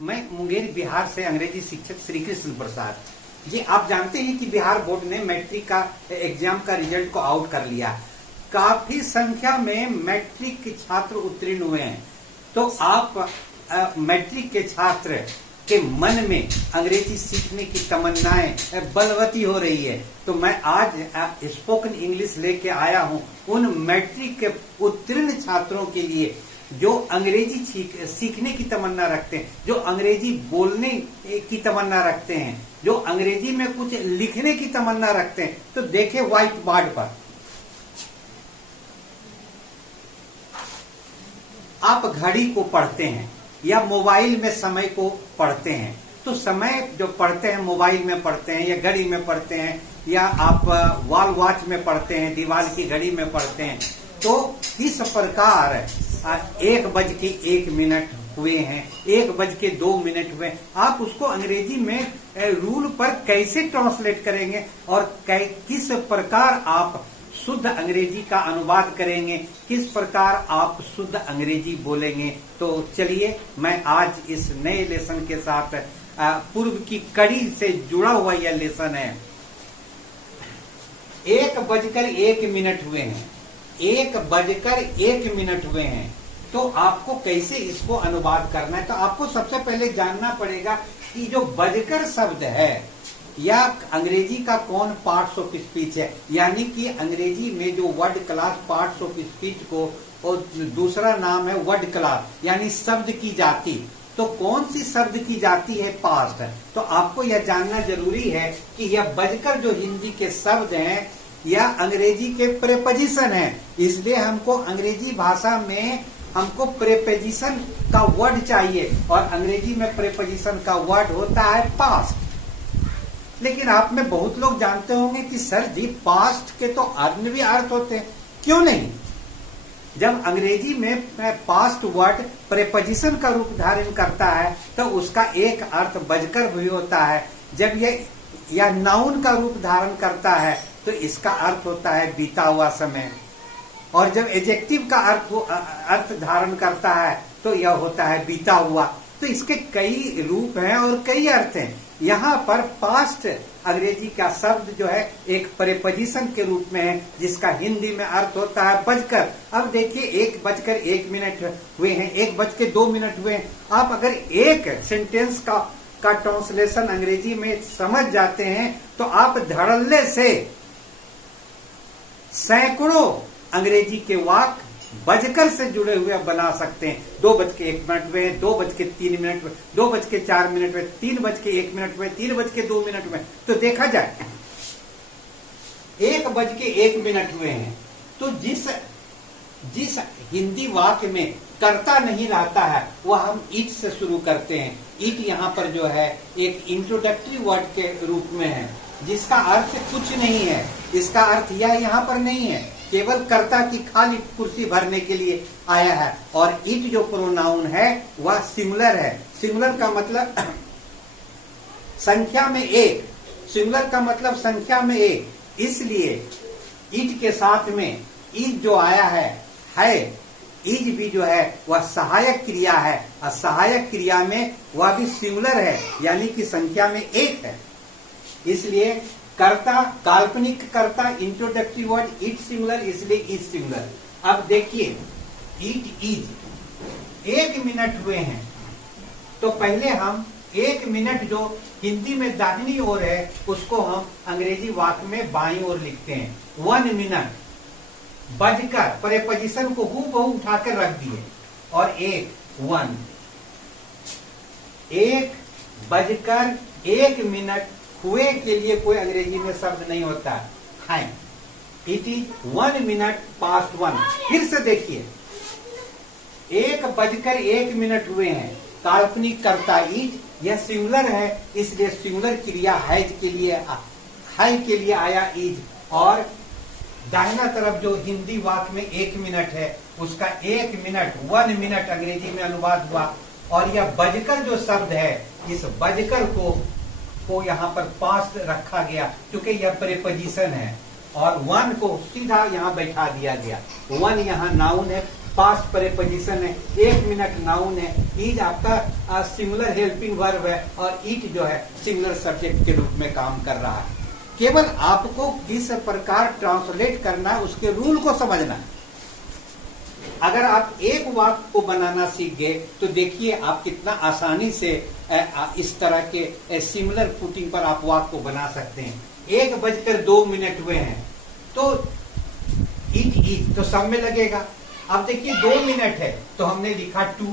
मैं मुंगेर बिहार से अंग्रेजी शिक्षक श्री कृष्ण प्रसाद जी। आप जानते हैं कि बिहार बोर्ड ने मैट्रिक का एग्जाम का रिजल्ट को आउट कर लिया। काफी संख्या में मैट्रिक के छात्र उत्तीर्ण हुए हैं। तो आप मैट्रिक के छात्र के मन में अंग्रेजी सीखने की तमन्नाएं बलवती हो रही है। तो मैं आज स्पोकन इंग्लिश लेके आया हूं उन मैट्रिक के उत्तीर्ण छात्रों के लिए जो अंग्रेजी सीखने की तमन्ना रखते हैं, जो अंग्रेजी बोलने की तमन्ना रखते हैं, जो अंग्रेजी में कुछ लिखने की तमन्ना रखते हैं। तो देखें व्हाइट बोर्ड पर आप घड़ी को पढ़ते हैं या मोबाइल में समय को पढ़ते हैं। तो समय जो पढ़ते हैं मोबाइल में पढ़ते हैं या घड़ी में पढ़ते हैं या आप वॉल वॉच में पढ़ते हैं, दीवार की घड़ी में पढ़ते हैं। तो इस प्रकार 1:01 हुए हैं, 1:02 हुए। आप उसको अंग्रेजी में रूल पर कैसे ट्रांसलेट करेंगे और किस प्रकार आप शुद्ध अंग्रेजी का अनुवाद करेंगे, किस प्रकार आप शुद्ध अंग्रेजी बोलेंगे। तो चलिए मैं आज इस नए लेसन के साथ पूर्व की कड़ी से जुड़ा हुआ यह लेसन है। 1:01 हुए हैं, 1:01 हुए हैं। तो आपको कैसे इसको अनुवाद करना है? तो आपको सबसे पहले जानना पड़ेगा कि जो बजकर शब्द है या अंग्रेजी का कौन पार्ट्स ऑफ स्पीच है, यानी कि अंग्रेजी में जो word class parts of speech को और दूसरा नाम है वर्ड क्लास यानी शब्द की जाति। तो कौन सी शब्द की जाति है? पास्ट है। तो आपको यह जानना जरूरी है कि यह बजकर जो हिंदी के शब्द हैं या अंग्रेजी के प्रेपोजिशन है। इसलिए हमको अंग्रेजी भाषा में हमको प्रेपोजिशन का वर्ड चाहिए और अंग्रेजी में प्रेपोजिशन का वर्ड होता है पास्ट। लेकिन आप में बहुत लोग जानते होंगे कि सर जी पास्ट के तो अन्य भी अर्थ होते हैं। क्यों नहीं? जब अंग्रेजी में पास्ट वर्ड प्रेपोजिशन का रूप धारण करता है तो उसका एक अर्थ बजकर भी होता है। जब यह नाउन का रूप धारण करता है तो इसका अर्थ होता है बीता हुआ समय। और जब एडजेक्टिव का अर्थ धारण करता है तो यह होता है बीता हुआ। तो इसके कई रूप हैं और कई अर्थ हैं। यहाँ पर पास्ट अंग्रेजी का शब्द जो है एक प्रेपोजिशन के रूप में है जिसका हिंदी में अर्थ होता है बजकर। अब देखिए 1:01 हुए हैं, 1:02 हुए हैं। आप अगर एक सेंटेंस का ट्रांसलेशन अंग्रेजी में समझ जाते हैं तो आप धड़ल्ले से सैकड़ों अंग्रेजी के वाक्य बजकर से जुड़े हुए बना सकते हैं। 2:01 हुए, 2:03 हुए, 2:04 हुए, 3:01 हुए, 3:02 हुए। तो देखा जाए 1:01 हुए हैं। तो जिस हिंदी वाक्य में कर्ता नहीं रहता है वह हम इट से शुरू करते हैं। इट यहाँ पर जो है एक इंट्रोडक्टरी वर्ड के रूप में है जिसका अर्थ कुछ नहीं है। इसका अर्थ यह यहाँ पर नहीं है, केवल कर्ता की खाली कुर्सी भरने के लिए आया है। और इट जो प्रोनाउन है वह सिंगुलर है। सिंगुलर का मतलब संख्या में एक, सिंगुलर का मतलब संख्या में एक। इसलिए इट के साथ में इज जो आया है इज भी जो है वह सहायक क्रिया है और सहायक क्रिया में वह भी सिंगुलर है यानी कि संख्या में एक है। इसलिए कर्ता काल्पनिक कर्ता इंट्रोडक्टरी वर्ड इट सिंगुलर, इसलिए इज सिंगुलर। अब देखिए इट इज 1 मिनट हुए हैं। तो पहले हम 1 मिनट जो हिंदी में दाहिनी ओर है उसको हम अंग्रेजी वाक्य में बाईं ओर लिखते हैं। 1 मिनट बजकर प्रेपोजिशन को हूबहू उठाकर रख दिए और 1 1:01 हुए के लिए कोई अंग्रेजी में शब्द नहीं होता है। It is 1 minute past 1। फिर से देखिए 1:01 हुए हैं। काल्पनिक कर्ता इज, यह सिंगुलर है इसलिए सिंगुलर क्रिया हैज के लिए आया इज। और दाहिना तरफ जो हिंदी वाक्य में 1 मिनट है उसका 1 मिनट 1 मिनट अंग्रेजी में अनुवाद हुआ। और यह बजकर जो शब्द है इस बजकर को यहाँ पर पास्ट रखा गया क्योंकि यह प्रेपोजिशन है और 1 को सीधा यहाँ बैठा दिया गया। 1 यहाँ नाउन है, पास्ट प्रीपोजिशन है, 1 मिनट नाउन है, इज आपका सिंगुलर हेल्पिंग वर्ब है और इट जो है सिंगुलर सब्जेक्ट के रूप में काम कर रहा है। केवल आपको किस प्रकार ट्रांसलेट करना है उसके रूल को समझना है। अगर आप एक वाक्य को बनाना सीख गए तो देखिए आप कितना आसानी से इस तरह के सिमिलर फुटिंग पर आप वाक्य को बना सकते हैं। 1:02 हुए हैं तो इट तो सब में लगेगा। अब देखिए 2 मिनट है तो हमने लिखा 2,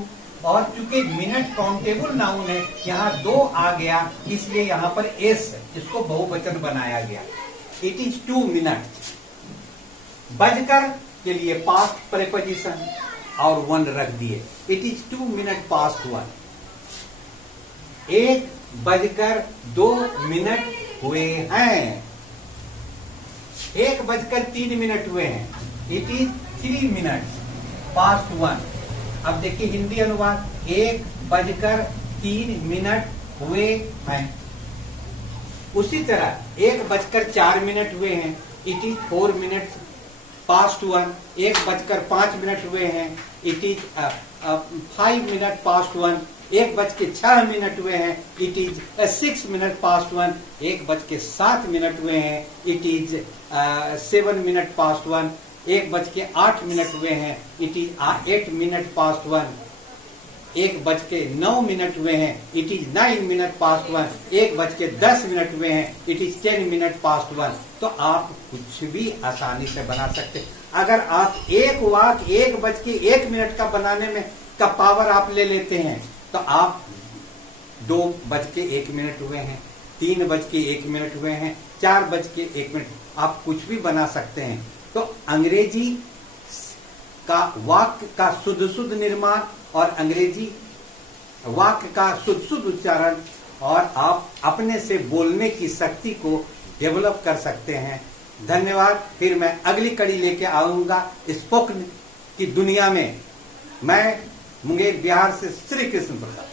और चूंकि मिनट काउंटेबल नाउन है यहाँ 2 आ गया, इसलिए यहाँ पर एस इसको बहुवचन बनाया गया। It is 2 minute. बजकर के लिए पास्ट प्रीपोजिशन और 1 रख दिए। It is 2 minute past 1। 1:02 हुए हैं। 1:03 हुए हैं। It is 3 minute past 1। अब देखिए हिंदी अनुवाद, 1:03 हुए हैं। उसी तरह 1:04 हुए हैं। It is 4 minute past 1। 1:05 हुए हैं। It is 5 minute past 1। 1:06 हुए हैं। It is 6 minute past 1। 1:07 हुए हैं। It is 7 minute past 1। 1:08 हुए हैं। It is 8 minute past 1। 1:09 हुए हैं। It is 9 minute past 1। 1:10 हुए हैं। It is 10 minute past 1। तो आप कुछ भी आसानी से बना सकते। अगर आप एक वाक्य 1:01 का बनाने में का पावर आप ले लेते हैं तो आप 2:01 हुए हैं, 3:01 हुए हैं, 4:01 आप कुछ भी बना सकते हैं। तो अंग्रेजी का वाक्य का शुद्ध निर्माण और अंग्रेजी वाक्य का शुद्ध उच्चारण और आप अपने से बोलने की शक्ति को डेवलप कर सकते हैं। धन्यवाद। फिर मैं अगली कड़ी लेके आऊंगा स्पोकन की दुनिया में। मैं मुंगेर बिहार से श्री कृष्ण प्रसाद।